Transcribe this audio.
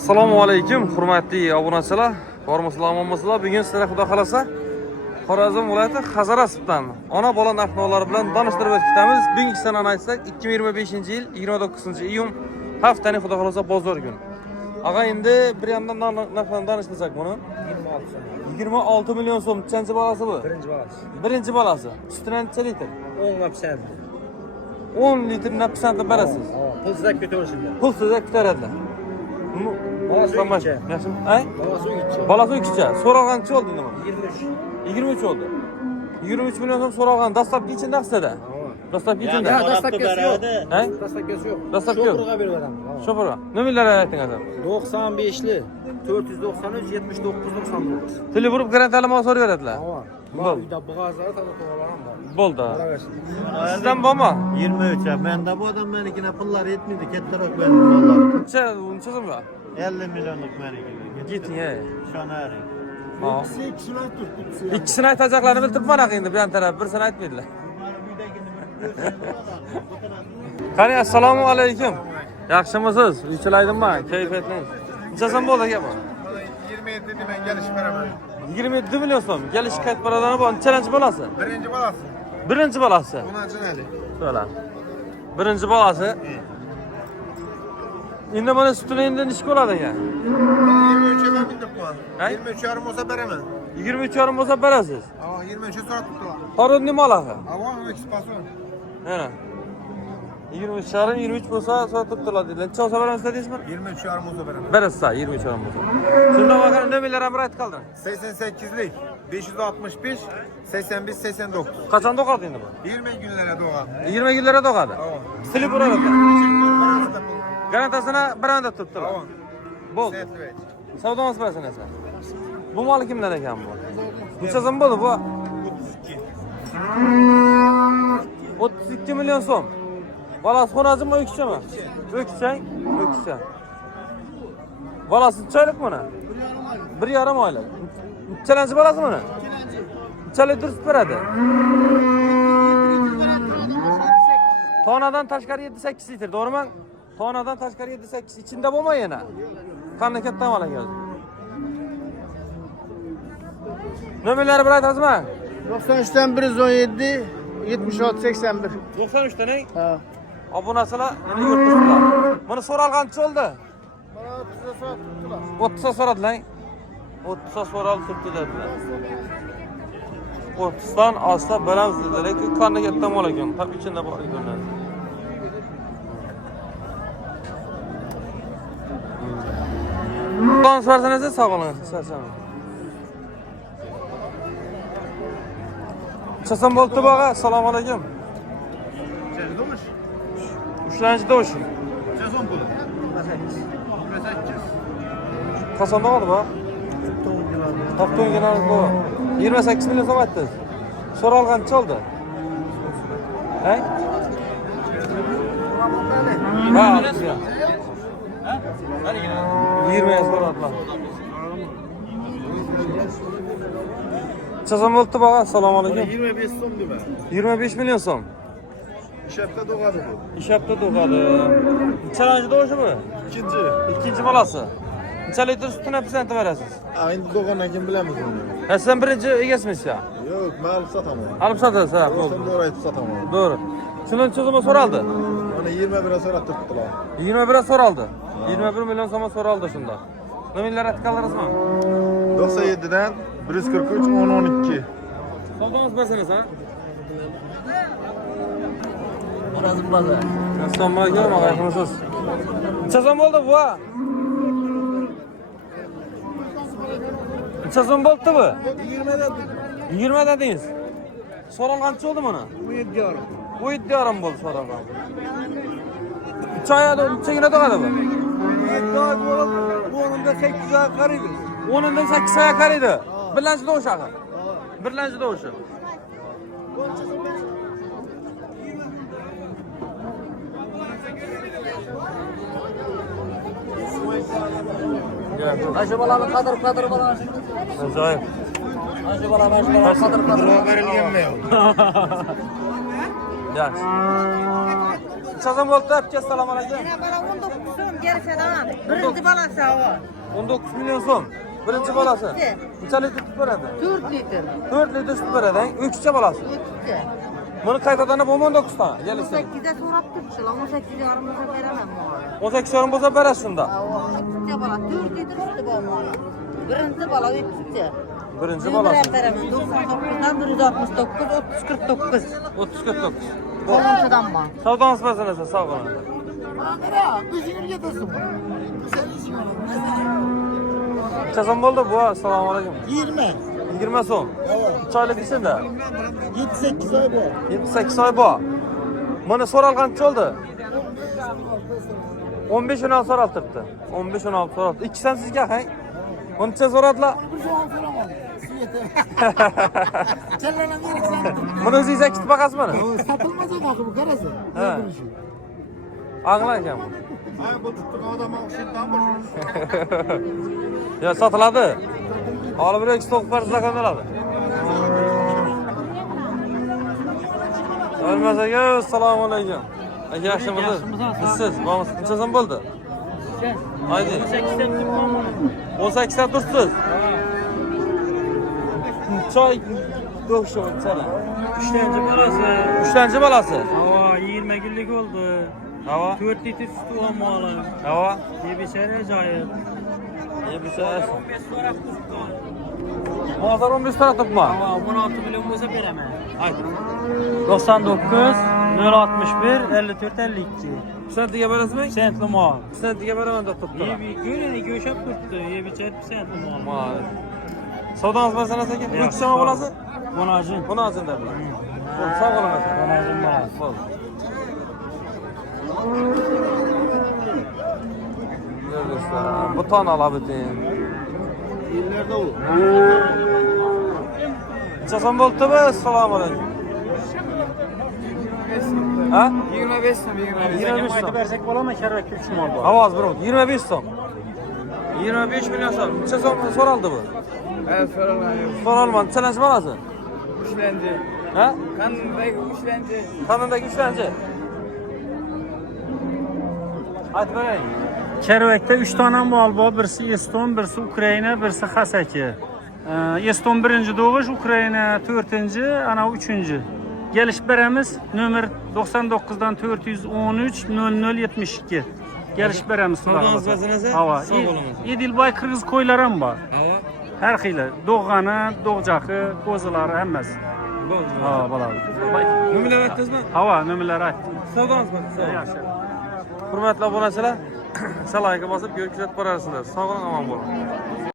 Assalomu alaykum, hurmatli obunachilar. Bormisizlar, omonmisizlar? Bugun sizlarga xudo xolasa Xorazm viloyati Hazarasovdan ona bola narx-navlari bilan tanishtirib o'tamiz. Bugungi sanani aytsak, 2025-yil 29-iyun haftaning xudo xolasa bozor kuni. Aga endi bir yandan narxlarni tanishtirsak buni. 26 million so'm. Nechanchi bolasi bu? Birinchi bolasi. Birinchi bolasi. Sutidan necha litr? 10%. 10 litr napisantli berasiz. Pulsizak ko'tarishinglar. Pulsiz ko'taradilar. Bolasi ikkicha. Yaxshimi? Ay? Bolasi ikkicha. Balasi ikkicha. So'rag'ancha oldi nima? 23. 23 oldu. 23 milyon so'm so'rag'an. Dastlabki içinde aksada. Dastlabki içinde. Ya dastlabkasi yo'q. He? Dastlabkasi yo'q. Dastlabki yo'q. Sho'purga berdim. Şoförü. Ne milyar ayettin adam? 95'li 493 79 99. Tili vurup garantali mal soruyor ettiler. Tamam. Bol. Bir de boğazlara tabii kovalarım var. Bol da. Para versin. Sizden bu mu? 23 ya. Ben de bu adam menikine pullar yetmedi. Kettarok verdim vallahi. Neçe so'm ya? 50 milyonluk menikine. Gittin ya. Şana arayın. Ha. İkisini tut. İkisini aytacaklarını bildirip bana endi bir yan taraf. Birisini aytmaydilar. Qani, assalomu alaykum. Yaxshimisiz? Uychilaydimmi? Kayfiyatingiz. Necha so'm bo'ldi aka bu? 27 dedi ben geliş veremem. 27 milyon so'm. Gelish kayt paradan bu. Nechalanchi bolasi? Birinci balası. Birinchi bolasi. 10. neli? Şöyle. Birinci bolasi. Endi mana sutini endi nishga bo'ladi ekan. 23'e ben bindim bu an. He? 23 yarım olsa veremem. 23 yarım bo'lsa berasiz. Ama 23'e sonra tuttular. Horun nima olahi? Ama o ekspasyon. Mana. 23 yarım 23 bo'lsa so'ra tutdilar dedilar. Necha olsa beramiz deysizmi? 23 yarım olsa veremem. Berasiz, 23 yarım bo'lsa. Shunda bakın nomerlar ham aytib qoldim. 88'lik 565 81 89. Qachon do'qadi endi bu? 20 günlere doğan. 20 kunlarga do'qadi. Tamam. Silib uradi. Parası da pul. Garantasini biranda tutdilar. Tamam. Bo'ldi. Setvet. Savdomiz bersin esa. Bu mal kimdan ekan bu? Necha so'm bo'ldi bu? 32 milyon so'm. Balası xonazimi o'kishami? O'kishang, o'kishang. Balası neçalik buni? 1,5 oylik. Nechalanchi balasi buni? Nechalik durust beradi? Tonadan tashqari 7-8 litr, to'g'rimi? Tonadan tashqari 7-8 içinde bo'lma yana. Qanday katta mal ekan. Nomerlari bir aytasizmi? 93'ten 117 76 81. 93'ten ey. Ha. Obunachilar yana yurtdilar. Buni so'ralgancha oldi. Bana 30'a saat tuttular. 30 so'radilar. 30 so'ralib turibdi dedilar. 30dan asla beramiz dedilar. Qanday katta mol ekan. Tabii içinde bor ekan. Dans verseniz sağ olun. Çasan boltu bağa. Assalomu alaykum. Sen doğuş. Üçlenci doğuş. Sezon pulu. 28. Kasan oldu bu? Taptığın genel bu. 28 milyon so'm aytdi. So'ralgancha oldu. He? Ha. 20 so'radilar. Çasan boltu bağa. Assalomu alaykum. 25 son değil mi? 25 milyon so'm. İşepte doğadı bu. İşapta doğadı. Nechalanchi doğuşu bu? İkinci. İkinci balası. Necha litr sutini pisantı verasiz? Aynı doğandan kim bilemez onu. Ha sen birinci egasmisiz ya? Yok ben alıp satamam. Alıp satasiz ha. Olsun doğru ayıp satamam. Doğru. Şunun çözümü soraldı. Onu 21'e sonra tuttular. 21'e soraldı. 21 milyon so'm soraldı şunda. Nominlar atkallarız mı? 97'den 143 10 12. Savdamız verseniz ha. Orası bazı. Assalomu alaykum, alaykumsiz. Necha so'm bo'ldi bu? Necha so'm bo'ldi bu? 20 dedingiz. So'ralgancha oldu buni? 17 yarım. Bu 7 yarım bo'ldi so'ralgan. 3 oyda nechagina tug'adi bu? 7 yarım olup bu onunda 8 ay karıydı. 10'undan 8 oy qariydi. Birlanchi doğuş axir. Birlanchi doğuşu. Aşı balanın kadır balan. Acayip. Aşı balanın kadır. Verilgen mi? Yaxshi. Necha so'm bo'ldi? Assalomu alaykum. Bana 19 so'm Gerçekten birinci balası var. 19 milyon so'm. Birinchi bolasi. Necha litr sut beradi? 4 litr. 4 litr sut beradi. 3 bolasi. 3'te. Buni qaytadan bo'lmi 19 ta? Gelsin. 18'de so'rab turibdilar. 18 yarımıza veremem bu. 18 so'm bo'lsa berasiz shunda. 3'te bala 4 litr sütü var bu. Birinci bala 3'te. Birinchi bolasi. Veremem. 99'dan 169, 30 49. 30 49. Olumsudan mı? Savdongiz masalasi, sog' bo'ling. Necha so'm bo'ldi bu? Assalomu alaykum. 20. 20 so'm. Choylik ichida. 7-8 ay bor. 7-8 oy bor. Buni so'ralgancha oldi. 15 16 so'raltiribdi. 15 16 so'raldi. Ikkisidan sizga hay. Buncha so'radilar. Buni o'zingiz kitib boqasiz buni? Satılmaz o bu karası. Ha. Anglar ekan bu. Ay bu tuttuğun adama şeyden boşuyor. Ya sotiladi. Olib bir ikki to'q parchaga beradi. Hurmat aka, assalomu alaykum. Aka yaxshimisiz? Siz, bo'lmasa necha so'm bo'ldi? Haydi. 18 ta tursiz. Choy do'xsho chala. 3-chi bolasi. 3-chi bolasi. Havo 20 kunlik oldu. Havo. 4 litr sütü var malı. Havo. Yebişer acayip. Yebişer. Mazar 15 tane tutma. Hava 16 milyon olsa veremem. Haydi. 99 061 54 52. Sentiga berasizmi? Sentli mal. Sentiga beraman deb tutdilar. Göreni göşep tuttu. Yebişer sentli mal. Mal. Savdongiz masalasi aka. 3 so'm bo'lasi? Bonajin. Buni olsin dedilar. Xo'p, sog' bo'ling aka. Bonajin mal. Bo'ldi. Arkadaşlar, bu tane alabitin. İllerde olur. Çasan boltu be, assalamu alaykum. Ha? 25 so'm 25 so'm. versek bo'ladimi? Kerak 3 mal bor. Havaz bro, 25 so'm. 25 milyon so'm. Necha so'm so'raldi bu? Evet soralım. So'ralmadi. Nechalanchi bolasi? Üçlendi. Ha? Kanındaki üçlendi. Qanındagi 3lanchi? Aytib beraylik. Kervek'te 3 tane mal var. Birisi Eston, birisi Ukrayna, birisi Hasaki. Eston birinci doğuş, Ukrayna 4. ana 3. Geliş beremiz nömer 99'dan 413 0072. Geliş beremiz. Savdongiz masalasi? Hava. Sog' bo'lamiz. Edilbay Kırgız koylaram var. Havo. Her xili. Doğanı, doğcakı, kozuları hemmesi. Bo'ldi. Ha, baladı. Nömrlar aytdingizmi? Hava, nömerleri aytdım. Savdongiz masalasi. Yaxshi. Hurmatli obunachilar, salomga bosib, ko'rib kuzatib borasizlar. Sog' bo'ling, omon bo'ling.